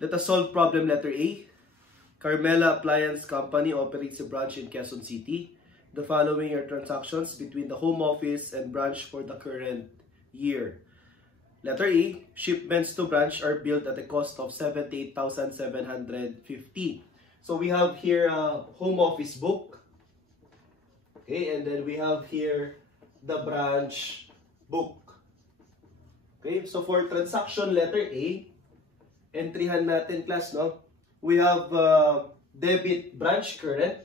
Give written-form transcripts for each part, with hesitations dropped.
Let us solve problem letter A. Carmela Appliance Company operates a branch in Quezon City. The following are transactions between the home office and branch for the current year. Letter A, shipments to branch are billed at a cost of 78,750. So we have here a home office book. Okay, and then we have here the branch book. Okay, so for transaction letter A, entryhan natin class, no? We have debit branch current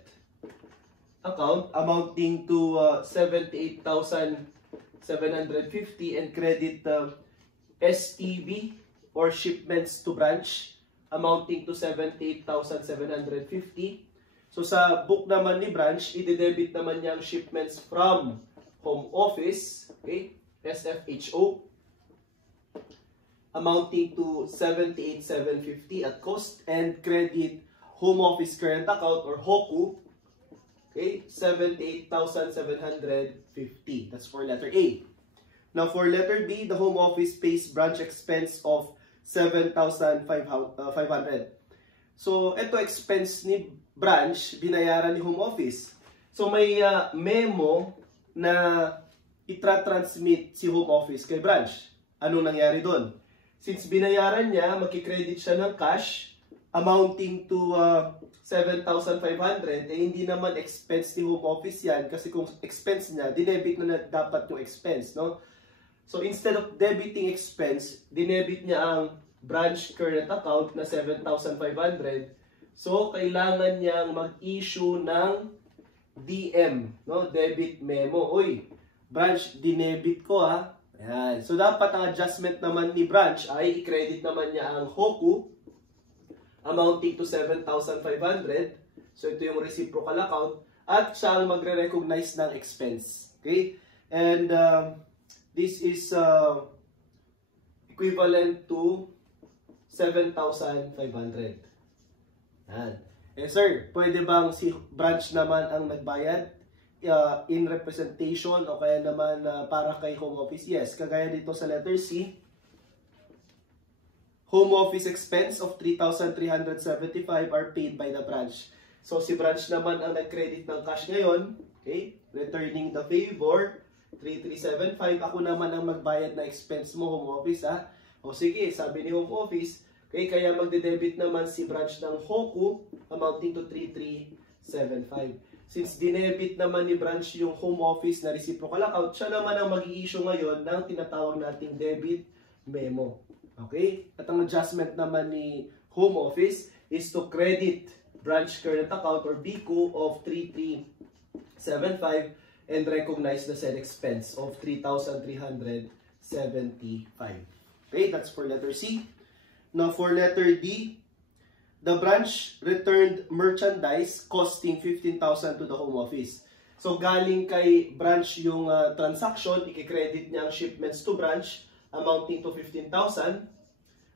account amounting to 78,750 and credit STB or shipments to branch amounting to 78,750. So sa book naman ni branch, i-debit naman niya ang shipments from home office, okay, SFHO, amounting to 78,750 at cost, and credit home office current account or HOKU, okay, 78,750. That's for letter A. Now for letter B, the home office pays branch expense of 7,500. So ito expense ni branch, binayaran ni home office. So may memo na itra-transmit si home office kay branch. Anong nangyari doon? Since binayaran niya, magki-credit siya ng cash amounting to 7,500, eh hindi naman expense ni home office yan kasi kung expense niya, dinebit na dapat yung expense, no? So instead of debiting expense, dinebit niya ang branch current account na 7,500. So kailangan niyang mag-issue ng DM, no? Debit memo. Uy, branch, dinebit ko ha. Ayan. So dapat ang adjustment naman ni branch ay i-credit naman niya ang HOKU amounting to 7,500. So ito yung reciprocal account at siya ang magre-recognize ng expense. Okay? And this is equivalent to 7,500. Yan. Eh sir, pwede bang si branch naman ang nagbayad in representation o kaya naman para kay home office? Yes, kagaya dito sa letter C. Home office expense of 3,375 are paid by the branch. So si branch naman ang nag-credit ng cash ngayon, okay? Returning the favor, 3,375. Ako naman ang magbayad na expense mo, home office, ha? O sige, sabi ni home office, okay, kaya magde-debit naman si branch ng HOKU amounting to 3,375. Since dinebit naman ni branch yung home office na reciprocal account, siya naman ang mag-i-issue ngayon ng tinatawag nating debit memo. Okay? At ang adjustment naman ni home office is to credit branch current account or BQ of 3,375 and recognize the said expense of 3,375. Okay, that's for letter C. Now for letter D, the branch returned merchandise costing 15,000 to the home office. So galing kay branch yung transaction, i-credit niya ang shipments to branch amounting to 15,000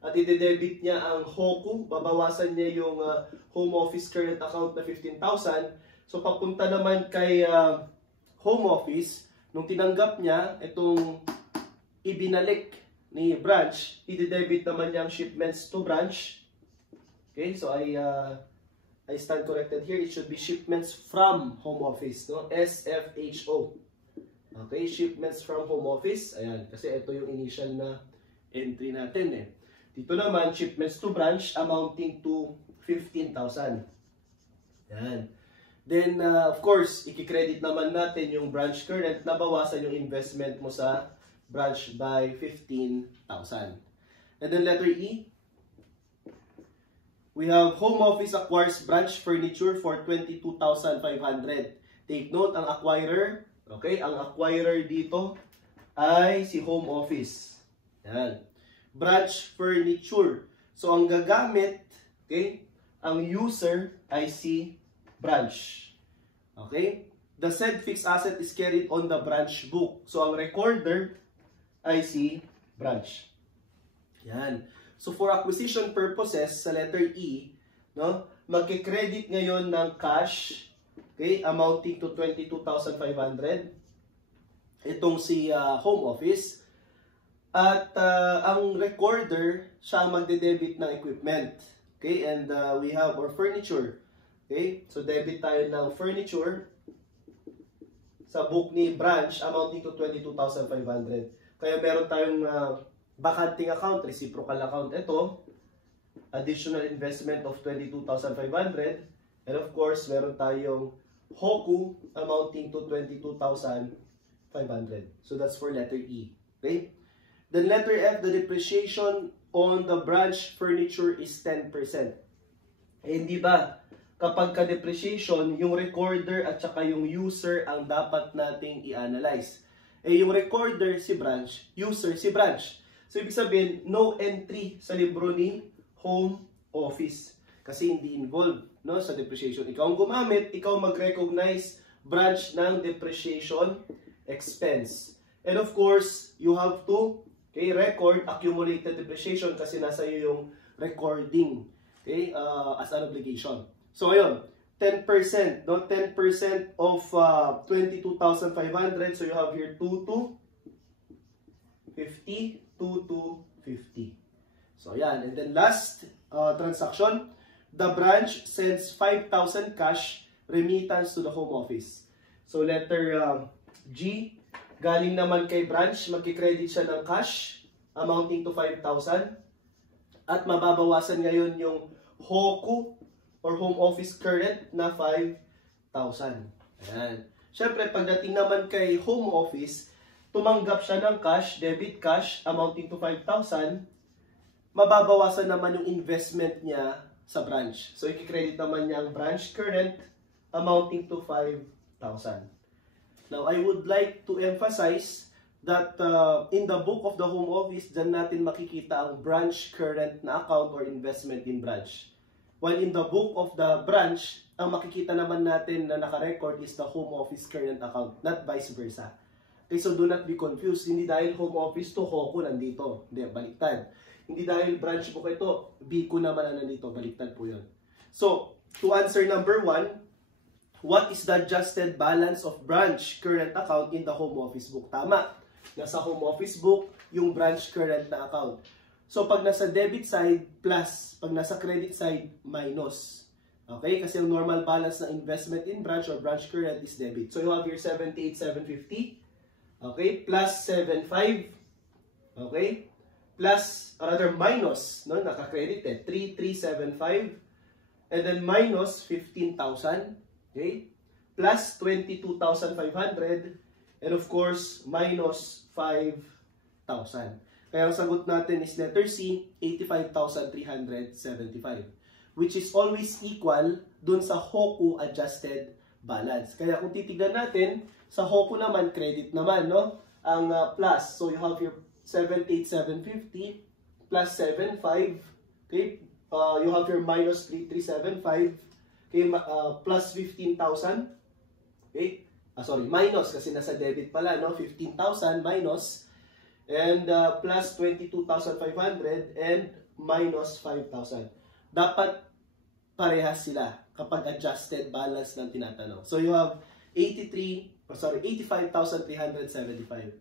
at i-debit niya ang HOKU, babawasan niya yung home office current account na 15,000. So papunta naman kay home office, nung tinanggap niya itong ibinalik ni branch, i-debit naman niya ang shipments to branch. Okay, so I stand corrected here. It should be shipments from home office, no? SFHO. Okay, shipments from home office. Ayan, kasi ito yung initial na entry natin eh. Dito naman, shipments to branch amounting to 15,000. Ayan. Then, of course, i-credit naman natin yung branch current na bawasan yung investment mo sa branch by 15,000. And then letter E, we have home office acquires branch furniture for 22,500. Take note, ang acquirer, okay, ang acquirer dito ay si home office. Yan. Branch furniture. So ang gagamit, okay, ang user ay si branch. Okay? The said fixed asset is carried on the branch book. So ang recorder ay si branch. Yan. So for acquisition purposes sa letter E, no, magki-credit ngayon ng cash, okay, amounting to 22,500. Itong si home office. At ang recorder, siya ang magde-debit ng equipment. Okay, and we have our furniture. Okay, so debit tayo ng furniture sa book ni branch amounting to 22,500. Kaya meron tayong vacanting account, reciprocal account. Ito, additional investment of 22,500. And of course, meron tayong Hoku amounting to 22,500. So that's for letter E. Okay? Then letter F, the depreciation on the branch furniture is 10%. Eh, hindi ba? Kapag ka-depreciation, yung recorder at saka yung user ang dapat nating i-analyze. Eh, yung recorder si branch, user si branch. So, ibig sabihin, no entry sa libro ni home office. Kasi hindi involved, no, sa depreciation. Ikaw ang gumamit, ikaw mag-recognize branch ng depreciation expense. And of course, you have to record accumulated depreciation kasi nasa iyo yung recording, as an obligation. So, ayun, 10%, no? 10% of 22,500. So, you have here 2 to 50, 2 to 50. So, ayan. And then last transaction, the branch sends 5,000 cash remittance to the home office. So, letter G, galing naman kay branch, magkikredit siya ng cash amounting to 5,000 at mababawasan ngayon yung Hoku or home office current na 5,000. Ayan. Siyempre, pagdating naman kay home office, tumanggap siya ng cash, debit cash amounting to 5,000, mababawasan naman yung investment niya sa branch. So, ikikredit naman niya ang branch current amounting to 5,000. Now, I would like to emphasize that in the book of the home office, dyan natin makikita ang branch current na account or investment in branch. While in the book of the branch, ang makikita naman natin na naka-record is the home office current account, not vice versa. Okay, so do not be confused. Hindi dahil home office to, Hoku nandito. Hindi, baliktad. Hindi dahil branch book ito, Biku naman na nandito. Baliktad po yun. So, to answer number 1, what is the adjusted balance of branch current account in the home office book? Tama. Nasa home office book, yung branch current na account. So, pag nasa debit side, plus. Pag nasa credit side, minus. Okay? Kasi yung normal balance na investment in branch or branch current is debit. So, you have here 78,750. Okay? Plus 7,500. Okay? Plus, or rather, minus. No? Naka-credit 3,375. And then, minus 15,000. Okay? Plus 22,500 and of course, minus 5,000. Kaya ang sagot natin is letter C, 85,375. Which is always equal dun sa Hoku adjusted balance. Kaya kung titignan natin, sa Hoku naman, credit naman, no? Ang plus. So you have your 78,750 plus 7,500. Okay? You have your minus 3,375. Okay, plus 15,000. Okay? Sorry, minus kasi nasa debit pala, no? 15,000 minus. And plus 22,500 and minus 5,000. Dapat parehas sila kapag adjusted balance ng tinatanong. So you have 85,375.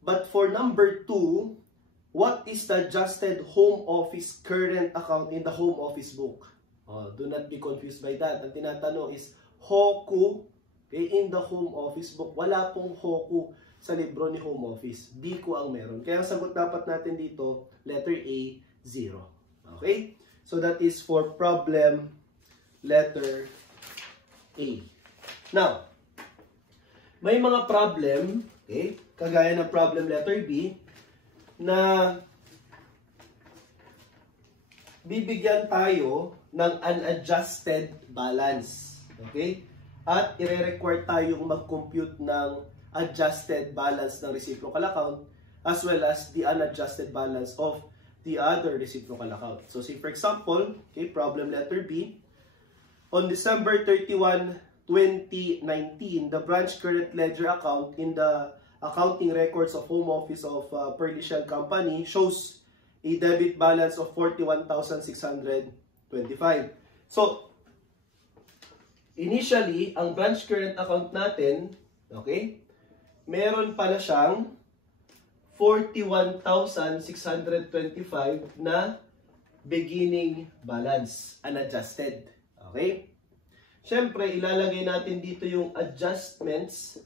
But for number 2, what is the adjusted home office current account in the home office book? Do not be confused by that. Ang tinatanong is Hoku, okay, in the home office book. Wala pong Hoku sa libro ni home office. Biku ang meron. Kaya ang sagot dapat natin dito, letter A, 0. Okay? So that is for problem letter A. Now, may mga problem, okay, kagaya ng problem letter B, na bibigyan tayo ng unadjusted balance. Okay? At i-require tayong mag-compute ng adjusted balance ng reciprocal account as well as the unadjusted balance of the other reciprocal account. So, say for example, okay, problem letter B, on December 31, 2019, the branch current ledger account in the accounting records of home office of Pearly Shell Company shows a debit balance of 41,625. So, initially, ang branch current account natin, okay, meron pala siyang 41,625 na beginning balance, unadjusted. Okay? Siyempre, ilalagay natin dito yung adjustments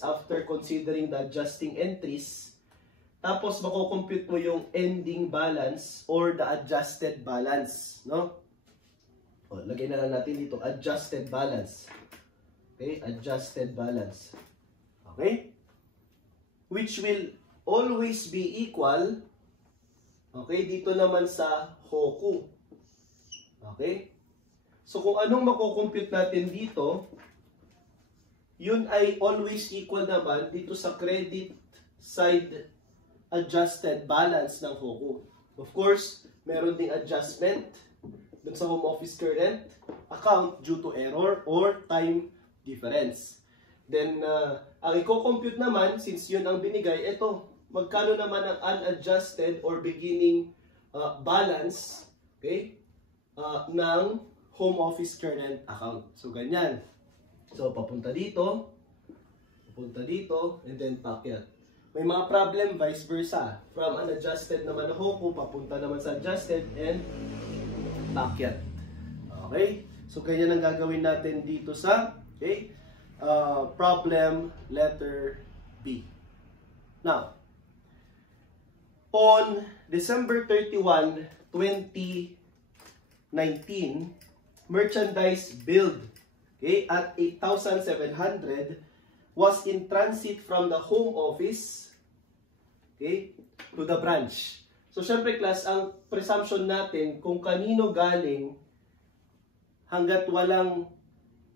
after considering the adjusting entries. Tapos, makukompute mo yung ending balance or the adjusted balance. No? O, lagay na lang natin dito, adjusted balance. Okay? Adjusted balance. Okay? Which will always be equal, okay, dito naman sa HOKU. Okay? So, kung anong makukompute natin dito, yun ay always equal naman dito sa credit side adjusted balance ng HOKU. Of course, meron ding adjustment dun sa home office current account due to error or time difference. Then, ang i-compute naman, since yun ang binigay, ito, magkano naman ang unadjusted or beginning balance, okay, ng home office current account. So, ganyan. So, papunta dito, and then paakyat. May mga problem, vice versa. From unadjusted naman na HOKU, papunta naman sa adjusted, and paakyat. Okay? So, ganyan ang gagawin natin dito sa, okay, problem letter B. Now, on December 31, 2019, merchandise billed, okay, at 8,700 was in transit from the home office, okay, to the branch. So, syempre class, ang presumption natin kung kanino galing hanggat walang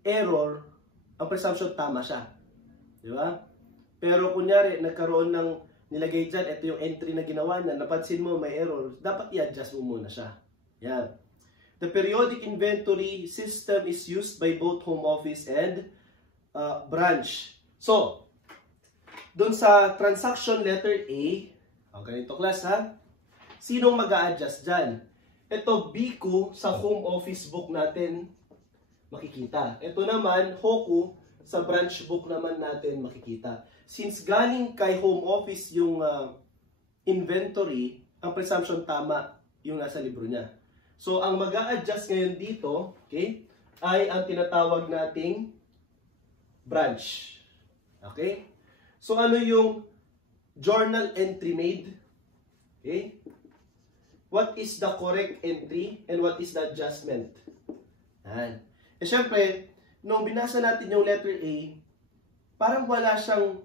error, ang presumption tama siya. Di ba? Pero kunyari, nagkaroon ng nilagay dyan, ito yung entry na ginawa niya, napansin mo may error, dapat i-adjust mo muna siya. Yan. The periodic inventory system is used by both home office and branch. So, dun sa transaction letter A, ganito class ha, sinong mag-a-adjust dyan? Ito, BICU sa home office book natin makikita. Ito naman, HOKU, sa branch book naman natin makikita. Since galing kay home office yung inventory, ang presumption tama yung nasa libro niya. So, ang mag-a-adjust ngayon dito, okay, ay ang tinatawag nating branch. Okay? So, ano yung journal entry made? Okay? What is the correct entry and what is the adjustment? Yan. Eh, syempre, nung binasa natin yung letter A, parang wala siyang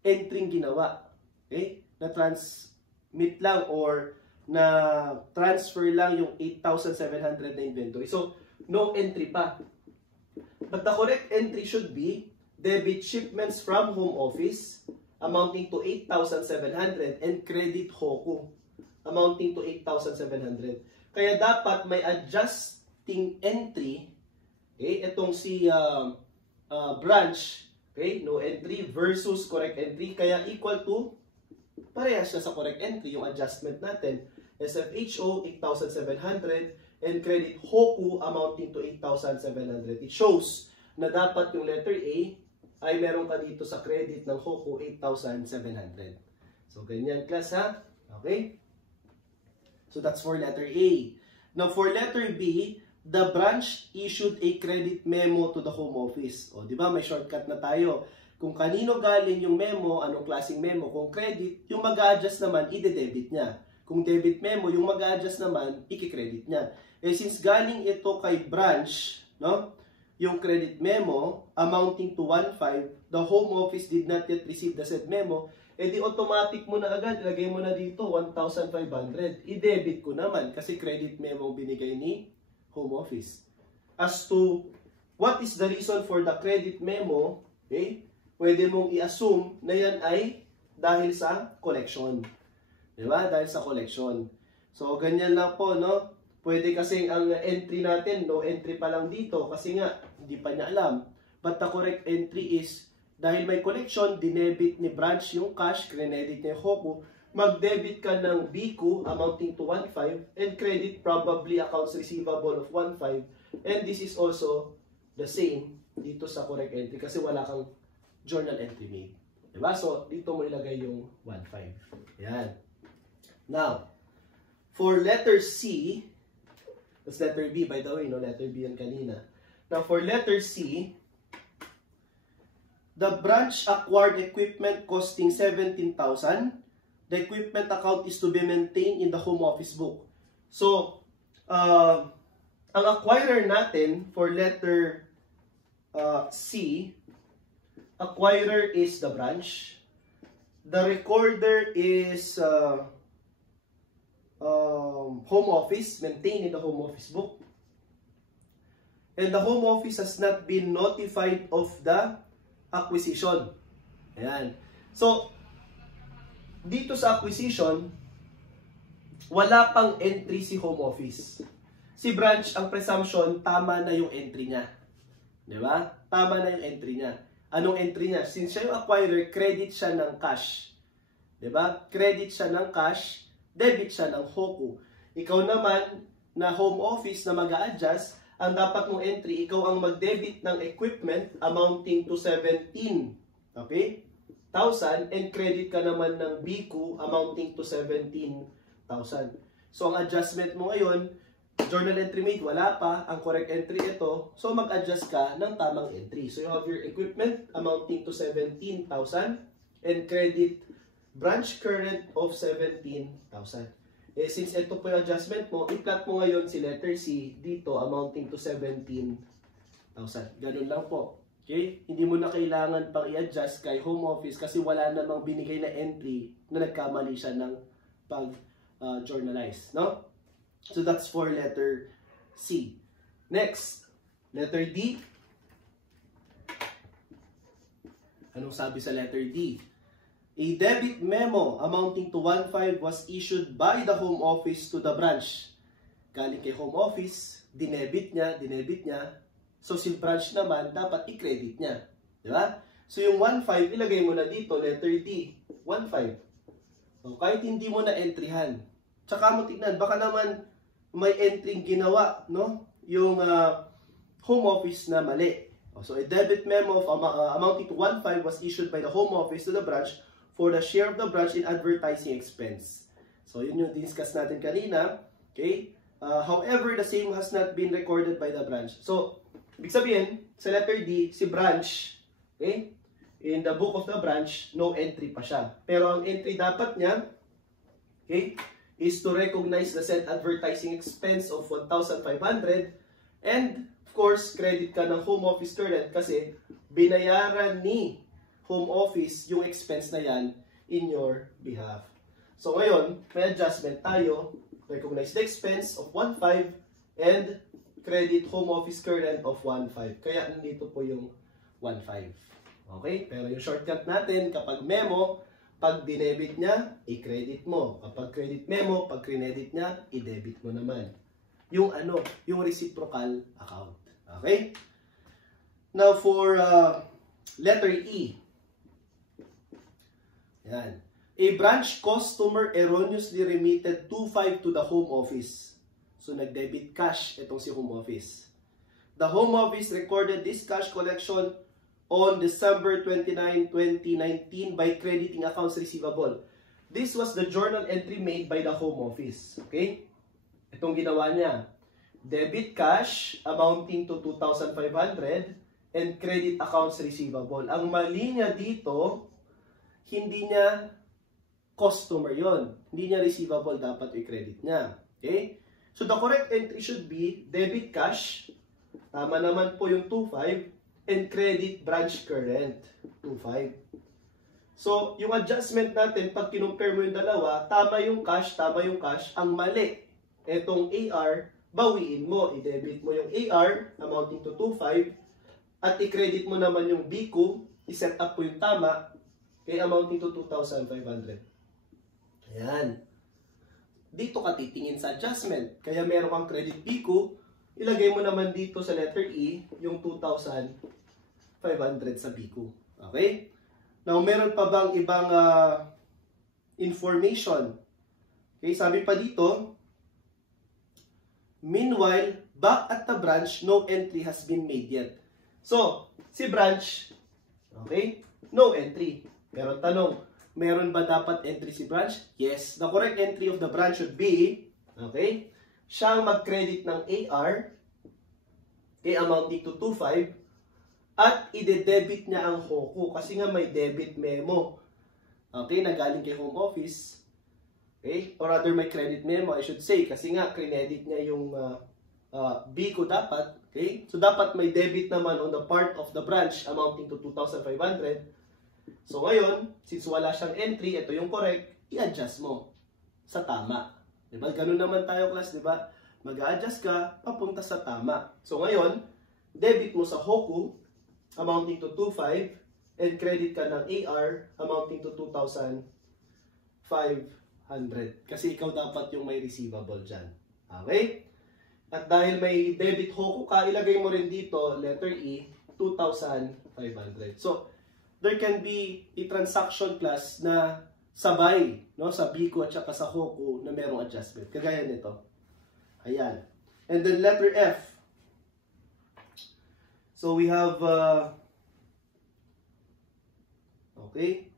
entry ginawa. Okay? Na-transmit lang or na-transfer lang yung 8,700 na inventory. So, no entry pa. But the correct entry should be debit shipments from home office amounting to 8,700 and credit HOKU amounting to 8,700. Kaya dapat may adjusting entry. Okay, itong si branch, okay, no entry versus correct entry, kaya equal to, parehas na sa correct entry, yung adjustment natin, SFHO, 8,700, and credit HOKU amounting to 8,700. It shows na dapat yung letter A ay meron ka dito sa credit ng HOKU, 8,700. So, ganyan class ha? Okay? So, that's for letter A. Now, for letter B, the branch issued a credit memo to the home office. O, di ba? May shortcut na tayo. Kung kanino galing yung memo, anong klaseng memo. Kung credit, yung mag-a-adjust naman, ide-debit niya. Kung debit memo, yung mag-a-adjust naman, i-credit niya. Eh, since galing ito kay branch, no? Yung credit memo amounting to 1,500, the home office did not yet receive the said memo, eh di automatic mo na agad, ilagay mo na dito 1,500. I-debit ko naman kasi credit memo binigay ni home office. As to what is the reason for the credit memo, okay, pwede mong i-assume na yan ay dahil sa collection. Diba? Dahil sa collection. So, ganyan lang po, no? Pwede kasing ang entry natin, no entry pa lang dito kasi nga, hindi pa niya alam. But the correct entry is, dahil may collection, dinebit ni branch yung cash, credit ni HOKU, mag-debit ka ng BICU amounting to 1,500 and credit probably accounts receivable of 1,500. And this is also the same dito sa correct entry kasi wala kang journal entry made. Diba? So, dito mo ilagay yung 1.5. Yan. Now, for letter C, that's letter B, by the way, no? Letter B yan kanina. Now, for letter C, the branch acquired equipment costing 17,000. The equipment account is to be maintained in the home office book. So, ang acquirer natin for letter C, acquirer is the branch. The recorder is home office, maintained in the home office book. And the home office has not been notified of the acquisition. Ayan. So, dito sa acquisition, wala pang entry si home office. Si branch, ang presumption, tama na yung entry niya. Diba? Tama na yung entry niya. Anong entry niya? Since siya yung acquirer, credit siya ng cash. Diba? Credit siya ng cash, debit siya ng HOKU. Ikaw naman, na home office na mag-a-adjust, ang dapat mong entry, ikaw ang mag-debit ng equipment amounting to 17,000. Okay? And credit ka naman ng BQ amounting to 17,000. So, ang adjustment mo ngayon, journal entry made, wala pa. Ang correct entry ito. So, mag-adjust ka ng tamang entry. So, you have your equipment amounting to 17,000 and credit branch current of 17,000. Eh, since ito po yung adjustment mo, i-plot mo ngayon si letter C dito amounting to 17,000. Ganun lang po. Okay? Hindi mo na kailangan pang i-adjust kay home office kasi wala namang binigay na entry na nagkamali siya ng pag-journalize. No? So that's for letter C. Next, letter D. Anong sabi sa letter D? A debit memo amounting to 1.5 was issued by the home office to the branch. Galing kay home office, dinebit niya. So, si branch naman, dapat i-credit niya. Diba? So, yung 1.5, ilagay mo na dito, letter D. 1.5. So, kahit hindi mo na entryhan. Tsaka mo tignan, baka naman may entry ginawa, no? Yung home office na mali. So, a debit memo of amounting to 1.5 was issued by the home office to the branch for the share of the branch in advertising expense. So, yun yung discuss natin kanina. Okay? However, the same has not been recorded by the branch. So, ibig sabihin, sa letter D, si branch, okay, in the book of the branch, no entry pa siya. Pero ang entry dapat niya, okay, is to recognize the said advertising expense of 1,500 and, of course, credit ka ng home office current kasi binayaran ni home office yung expense na yan in your behalf. So, ngayon, may adjustment tayo. Recognize the expense of 1.5 and credit home office current of 1.5. Kaya nandito po yung 1.5. Okay? Pero yung shortcut natin, kapag memo, pag dinebit niya, i-credit mo. Kapag credit memo, pag credit niya, i-debit mo naman. Yung ano, yung reciprocal account. Okay? Now for letter E. Yan. A branch customer erroneously remitted 2.5 to the home office. So, nag-debit cash itong si home office. The home office recorded this cash collection on December 29, 2019 by crediting accounts receivable. This was the journal entry made by the home office. Okay? Itong ginawa niya. Debit cash amounting to 2,500 and credit accounts receivable. Ang mali niya dito, hindi niya customer yon, hindi niya receivable, dapat i-credit niya. Okay? So, the correct entry should be debit cash, tama naman po yung 2.5, and credit branch current, 2.5. So, yung adjustment natin, pag kinumpare mo yung dalawa, tama yung cash, ang mali. Etong AR, bawiin mo, i-debit mo yung AR, amounting to 2.5, at i-credit mo naman yung BQ, i-set up po yung tama, kaya amounting to 2,500. Ayan. Dito ka titingin sa adjustment. Kaya meron kang credit BQ, ilagay mo naman dito sa letter E, yung 2,500 sa BQ. Okay? Now, meron pa bang ibang information? Okay, sabi pa dito, meanwhile, back at the branch, no entry has been made yet. So, si branch, okay, no entry. Pero tanong, meron ba dapat entry si branch? Yes. The correct entry of the branch should be, okay, siyang mag-credit ng AR, okay, amounting to 2.5, at ide-debit niya ang HOKU kasi nga may debit memo, okay, na galing kay home office, okay, or rather may credit memo, I should say, kasi nga credit niya yung BICO dapat, okay, so dapat may debit naman on the part of the branch amounting to 2,500. So ngayon, since wala siyang entry, ito yung correct, i-adjust mo sa tama. Diba? Ganun naman tayo, class, diba? Mag-a-adjust ka, papunta sa tama. So ngayon, debit mo sa HOKU, amounting to 2.5, and credit ka ng AR, amounting to 2,500. Kasi ikaw dapat yung may receivable dyan. Okay? At dahil may debit HOKU ka, ilagay mo rin dito, letter E, 2,500. So, there can be a transaction class na sabay, no, sa BICO at saka sa HOKU na merong adjustment. Kagaya nito. Ayan. And then letter F. So we have, okay.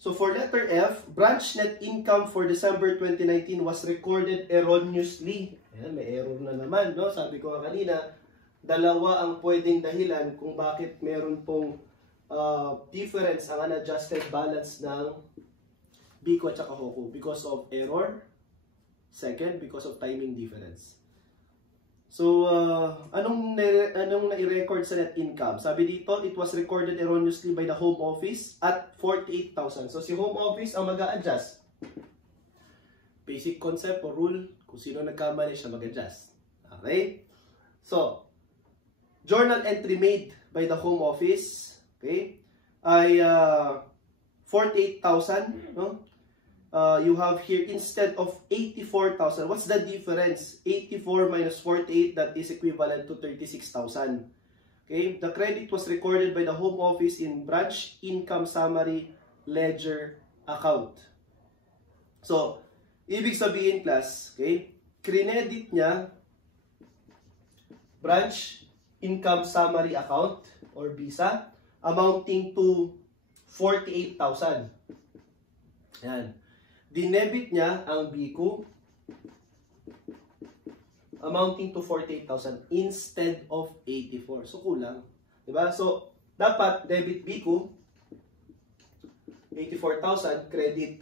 So for letter F, branch net income for December 2019 was recorded erroneously. Ayan, may error na naman, no? Sabi ko kanina, dalawa ang pwedeng dahilan kung bakit meron pong difference ang unadjusted balance ng BICO at saka HOKU. Because of error. Second, because of timing difference. So, anong nai-record sa net income? Sabi dito, it was recorded erroneously by the home office at 48,000. So, si home office ang mag-a-adjust. Basic concept o rule, kung sino nagkamali siya mag-adjust. Okay? So, journal entry made by the home office, okay, ay 48,000, no? You have here instead of 84,000. What's the difference? 84 minus 48, that is equivalent to 36,000. Okay, the credit was recorded by the home office in branch income summary ledger account. So, ibig sabihin, class, okay, credit niya branch income summary account or visa amounting to 48,000. Yan. Dinebit niya ang BICO amounting to 48,000 instead of 84. So kulang, 'di ba? So dapat debit BICO 84,000, credit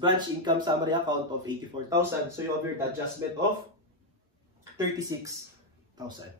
branch income summary account of 84,000. So you have your adjustment of 36,000.